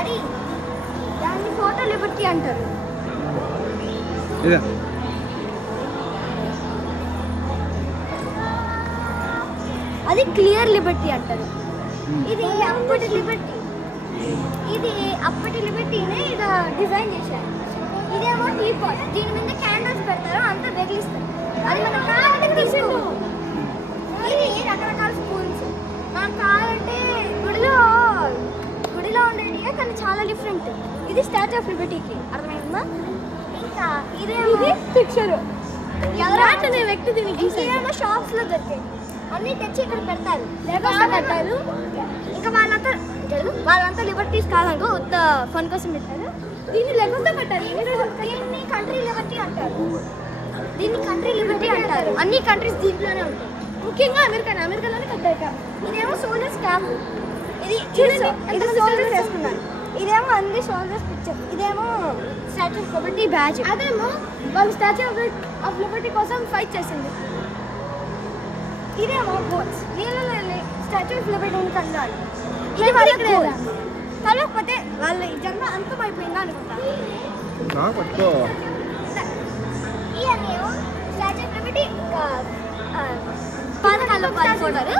Daddy దాన్ని photo Liberty అంటారు. అది క్లియర్ లిబర్టీ అంటారు. ఇది అప్పటి లిబర్టీ, ఇది అప్పటి లిబర్టీనే ఇలా డిజైన్ చేశారు. ఇదేమో టీపాట్, దీని మీద క్యాండిల్స్ పెడతారు, అంతా వెగిలిస్తారు. అది మనం కావాలంటే తీసుకోము. ఇది రకరకాల స్పూన్స్ మనం కావాలంటే గుడిలో ఉండేది, కానీ చాలా డిఫరెంట్. ఇది స్టాచ్యూ ఆఫ్ లిబర్టీకి, అర్థమైందా? ఇంకా ఇదేమో పిక్చర్ ఎవరైనా వ్యక్తి దీనికి ఇదేమో షాప్స్లో దొరికాయి, అన్నీ తెచ్చి ఇక్కడ పెడతారు, కట్టారు. ఇంకా వాళ్ళంతా లిబర్టీస్ కాదనుకో, ఉత్త ఫన్ కోసం పెట్టారు. దీన్ని లెగోతో కట్టారు. దీన్ని కంట్రీ లిబర్టీ అంటారు. అన్ని కంట్రీస్ దీంట్లోనే ఉంటాయి, ముఖ్యంగా అమెరికాలోనే కట్టారు. ఇదేమో సోల్జర్స్ క్యాప్, ఇది చూడండి ఎంత సోల్జర్స్ వేసుకున్నారు. ఇదేమో అన్ని సోల్జర్స్ పిక్చర్. ఇదేమో స్టాచ్యూ ఆఫ్ లిబర్టీ బ్యాడ్జ్. అదేమో వాళ్ళు స్టాచ్యూ ఆఫ్ లిబర్టీ కోసం ఫైట్ చేసింది. ఇదేమో బోట్స్, నీళ్ళలో స్టాచ్యూ ఆఫ్ లిబర్టీని కలవాలి. ఇది వాళ్ళకి కలవకపోతే వాళ్ళ జన్మ అంతమైపోయిందా అనుకుంటా. ఇవన్నీ స్టాచ్యూ ఆఫ్ లిబర్టీ పాతకాలంలో పాల్గొన్నారు.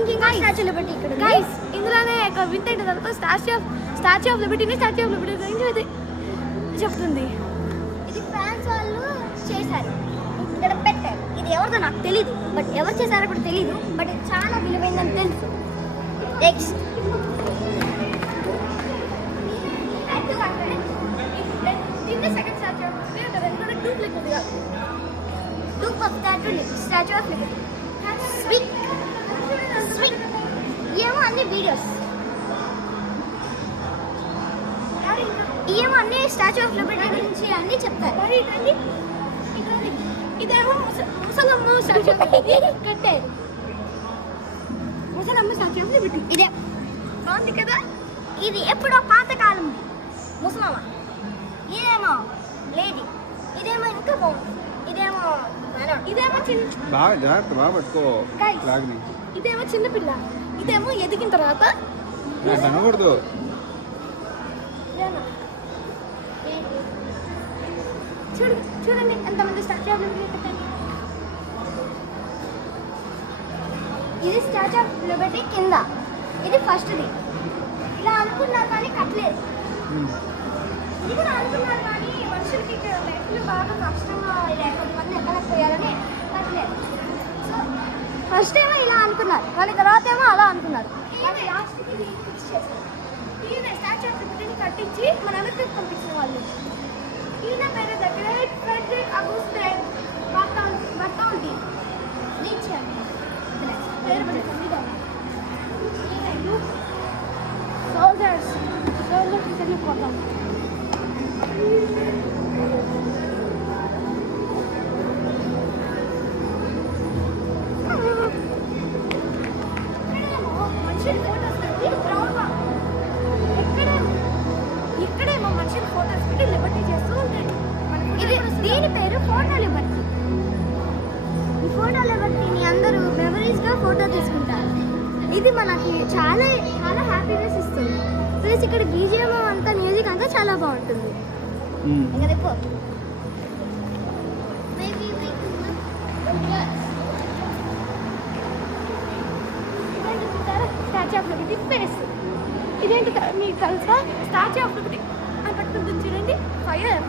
ఇంకా స్టాచ్యూ ఆఫ్ లిబర్టీ ఇక్కడ గైస్, ఇందులోనే వింత ఏంటంటే స్టాచ్యూ ఆఫ్ లిబర్టీ గురించి చెప్తుంది. ఇది ఫ్రాన్స్ వాళ్ళు చేశారు, ఇక్కడ పెట్టారు. ఇది ఎవరిదో నాకు తెలీదు, బట్ ఎవరు చేశారో కూడా తెలీదు, బట్ ఇది చాలా విలువైందని తెలుసు. నెక్స్ట్ స్టాచ్యూ ఆఫ్ లిబర్టీ ఏమో అన్ని వీడియోస్, ఏమో అన్ని స్టాచ్యూ ఆఫ్ లిబర్టీ గురించి అన్నీ చెప్తారు. ఇదేమో ముసలమ్మ స్టాచ్యూ ఆఫ్ లిబర్టీ కట్టారు. ముసలమ్మ స్టాచ్యూ ఆఫ్ లిబర్టీ ఇదే బాగుంది కదా. ఇది ఎప్పుడో పాతకాలం ముసలమ్మ, ఇదేమో లేడీ, ఇదేమో ఇంకా బాగుంది. ఇదేమో ఇదేమో చిన్నపిల్ల, ఇదేమో ఎదిగిన తర్వాత చూడండి ఎంతమంది స్టాచ్యూ ఆఫ్ లిబర్టీ పెట్టండి. ఇది స్టాచ్యూ ఆఫ్ లిబర్టీ కింద, ఇది ఫస్ట్ది. ఇలా అనుకున్నారు కానీ కట్టలేదు. ఇది కూడా అనుకున్నారు కానీ మనుషులకి ఇక్కడ లైఫ్లో బాగా కష్టంగా కొంతమంది ఎక్కలేకపోయారని కట్టలేదు. సో ఫస్ట్ ఏమో ఇలా అనుకున్నారు, కానీ తర్వాత ఏమో అలా అనుకున్నారు. లాస్ట్కి ఫిక్స్ చేశారు. ఈయన స్టాచ్యూ ఆఫ్ లిబర్టీని కట్టించి మన అమెరికాకి పంపించిన వాళ్ళు. ఈయన పేరు దగ్గర ఫ్రెడరిక్ అగస్టే బర్తౌల్డి లీచ్ పేరు పెట్టుకుంది. సోల్జర్స్ తెలియకపోతాం. ఇక్కడేమో మనుషులు ఫోటోస్ పెట్టి లిబర్టీ చేస్తూ ఉంటారు. దీని పేరు ఫోటో లిబర్టీ. ఈ ఫోటో లిబర్టీని అందరూ మెమరీస్గా ఫోటో తీసుకుంటారు. ఇది మనకి చాలా చాలా హ్యాపీనెస్ ఇస్తుంది. ప్లస్ ఇక్కడ బీజిఎం అంతా మ్యూజిక్ అంతా చాలా బాగుంటుంది. ఇంకా రేపు స్టాచ్యూ ఆఫ్ లిబర్టీ ఫేస్ ఇదేంటి మీకు తెలుసా? స్టాచ్యూ ఆఫ్ లిబర్టీ అని పట్టుకుంటుంది చూడండి, ఫైర్.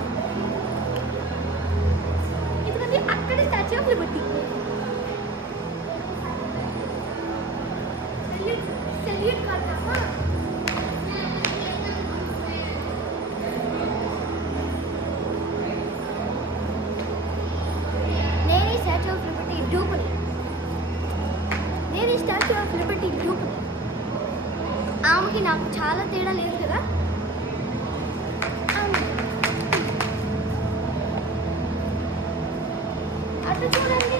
ఇదిగోండి అక్కడే స్టాచ్యూ ఆఫ్ లిబర్టీ. సెల్యూట్ కాదమ్మా. నేను ఈ స్టాచ్యూ ఆఫ్ లిబర్టీ డూపుని. ఆమెకి నాకు చాలా తేడా లేదు కదా. అటు చూడండి.